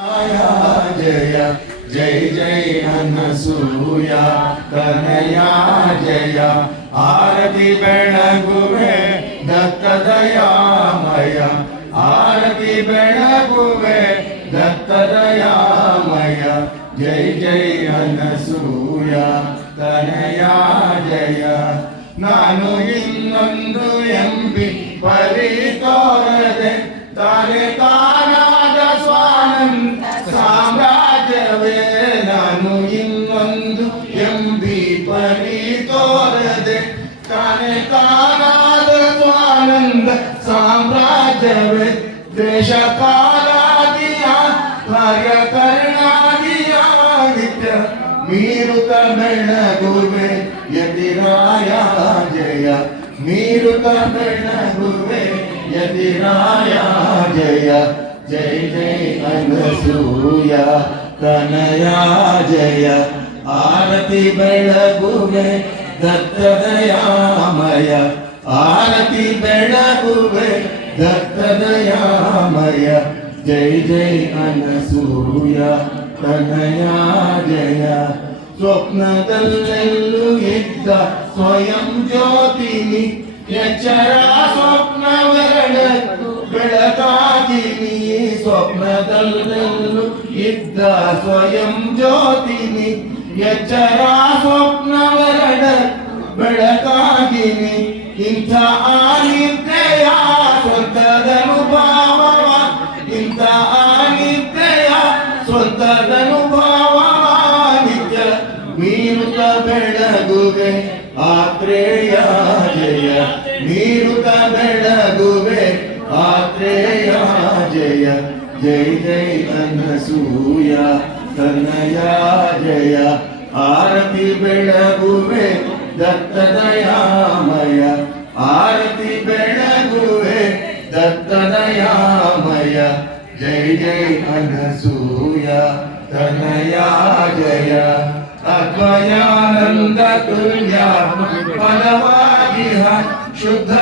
जय जय जय अनसूय कनया जय आरती बेळगुवे दत्त दयामय आरती बेळगुवे दत्त दयामय जय जय अनसूय कनया जय ನಾನು ಇನ್ನೊಂದು ಎಂಬಿ ಪರಿತೋರದೆ ತಾನೆ ತಾನಾದ ಸ್ವಾನಂದ ಸಾಮ್ರಾಜ್ಯವೇ ನಾನು ಇನ್ನೊಂದು ಎಂಬಿ ಪರಿತೋರದೆ ತಾನೆ ತಾನಾದ ಸ್ವಾನಂದ ಸಾಮ್ರಾಜ್ಯವೇ ದೇಶ ಕಾಲಾದಿಯ ಕಾರ್ಯಕರ್ಣಾದಿಯ ನಿತ್ಯ मीरुत बेळगुवे यतिराय जय मीरुत बेळगुवे यतिराय जय जय जय अनसूय कनया जय आरती बेळगुवे दत्त दयामय आरती बेळगुवे दत्त दयामय जय जय अनसूय कनया जय ಸ್ವಪ್ನದಲ್ಲೆಲ್ಲೂ ಇದ್ದ ಸ್ವಯಂ ಜ್ಯೋತಿನಿ ಎಚ್ಚರ ಸ್ವಪ್ನವೆರಡಕ್ಕೂ ಬೆಳಕಾಗಿನಿ ಸ್ವಪ್ನದಲ್ಲೆಲ್ಲೂ ಇದ್ದ ಸ್ವಯಂ ಜ್ಯೋತಿನಿ ಎಚ್ಚರ ಸ್ವಪ್ನವೆರಡಕ್ಕೂ ಬೆಳಕಾಗಿನಿ ಇಂಥ ಆನಿದ್ದೆಯ ಸ್ವಂತದನುಭಾವವ ಇಂಥ ಆನಿದ್ದೆಯ ಸ್ವಂತದನುಭಾವ मीरुत बेळगुवे आत्रेय जय मीरुत बेळगुवे आत्रेय जय जय जय अनसूय कनया जय आरती बेळगुवे दत्त दयामय आरती बेळगुवे दत्त दयामय जय जय अनसूय कनया जय अद्वयानंद तुल्य पदवादिह शुद्ध